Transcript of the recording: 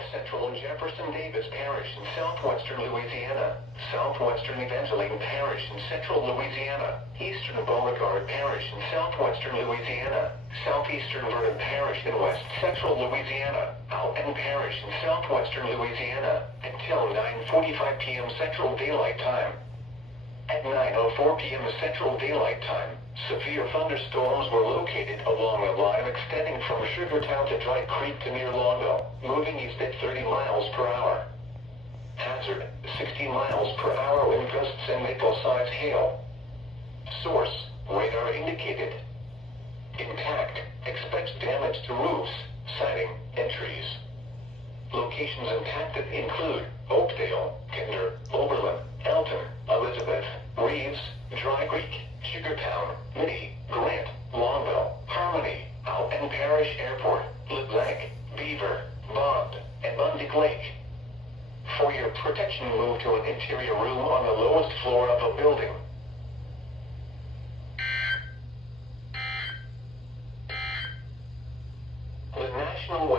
North Central and Jefferson Davis Parish in southwestern Louisiana, southwestern Evangeline Parish in central Louisiana, eastern Beauregard Parish in southwestern Louisiana, southeastern Vernon Parish in west central Louisiana, Alton Parish in southwestern Louisiana, until 9:45 p.m. Central Daylight Time. At 9:04 p.m. Central Daylight Time, severe thunderstorms were located along a line extending from Sugartown to Dry Creek to near Longville, moving east at 30 miles per hour. Hazard, 60 miles per hour wind gusts and nickel-size hail. Source, radar indicated. Impact, expects damage to roofs, siding, and trees. Locations impacted include Oakdale, Kinder, Oberlin, Elton, Elizabeth, Reeves, Dry Creek, Sugartown, Mitty, Grant, Longville, Harmony, Alton Parish Airport, LeBlanc, Beaver, Bond, and Bundy Lake. For your protection, move to an interior room on the lowest floor of the building.